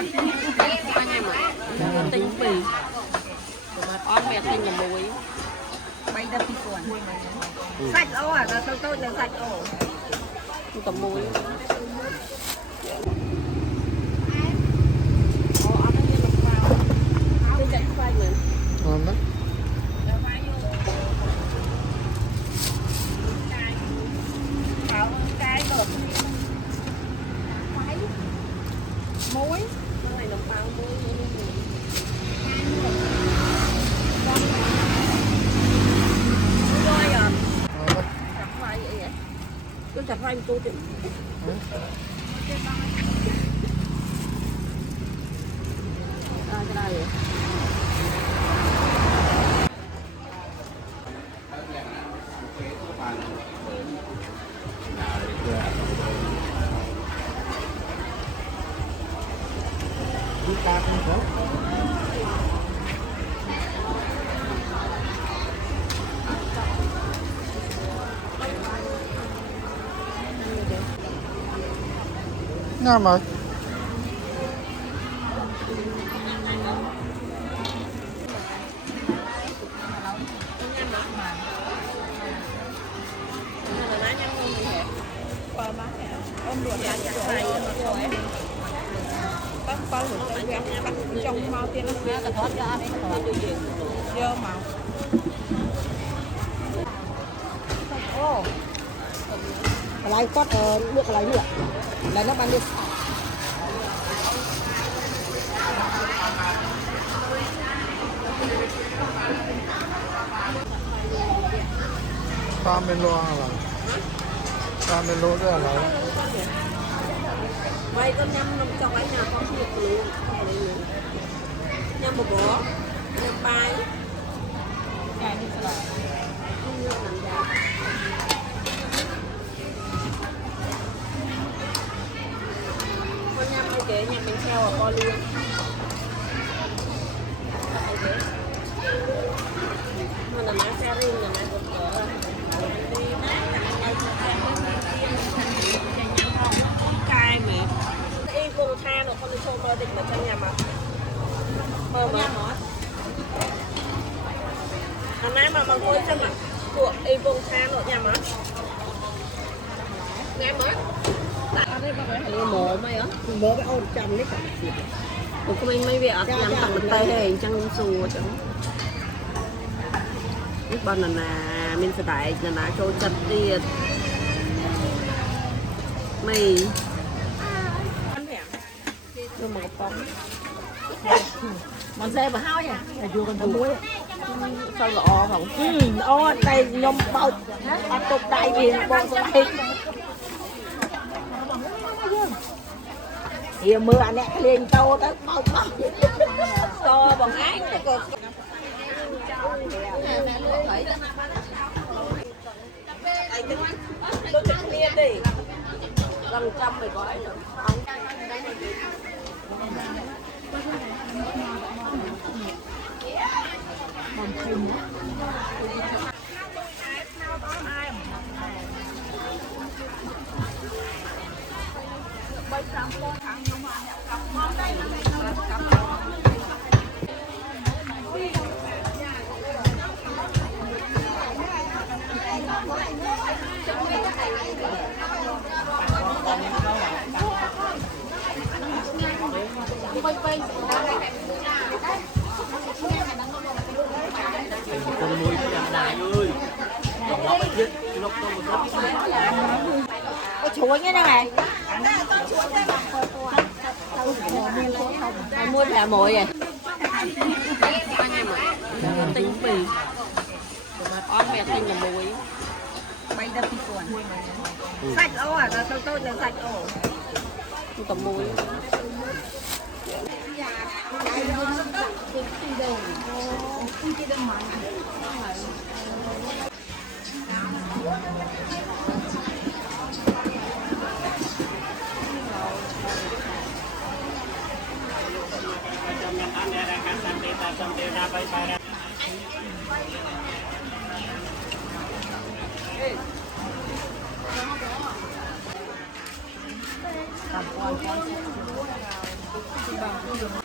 anh em ạ tinh bì on mẹ tinh là muối bay đập đi cuộn sạch ô à là tôi là sạch ô cầm muối ngon đó. muối cái này nồng bao muối rồi à chặt khoai vậy tôi chặt khoai tôi chứ cái đây Ta không có. Ngon rồi. trong màu tiên nó là thoát ra đấy dơ màu ô lại cốt được lại nữa là nó bán được Pamelo là Pamelo rất là lâu. vậy con nhâm nông cho cái nhà con được luôn nhâm một bó nhâm bài dài như thế nào không nhâm làm dài con nhâm cái kế nhâm bánh theo ở co luôn mà là má xe rin là má bột cỡ cay mẹ y vùng than rồi con đi xô mơ định mà trong nhà mà mơ mà anh ấy mà con coi xem mà của y vùng than rồi nhà mà nghe mới anh ấy có phải mổ mày á mỡ cái ôn chầm đấy cả của mình mấy việc nhắm tặng một tay hay chẳng xù chẳng biết bao lần là mình sẽ tại là cho chặt đi mày nó mãi con món xe mà hao nhỉ là vừa còn muối sao lọ không ô đây nhom bao ăn tục đại gì bọn đây thì mưa anh ấy lên trâu tới bao bao to bằng áng thì còn tôi chụp miên đi 500 mày gói rồi con nuôi cái đàn đại ơi còn nó biết nó có một cái chuối như thế này mày mua thẻ mồi vậy anh em ạ tinh bì on mẹ tinh là muối bay đập đi cuộn sạch ô à là tôi là sạch ô cầm muối បង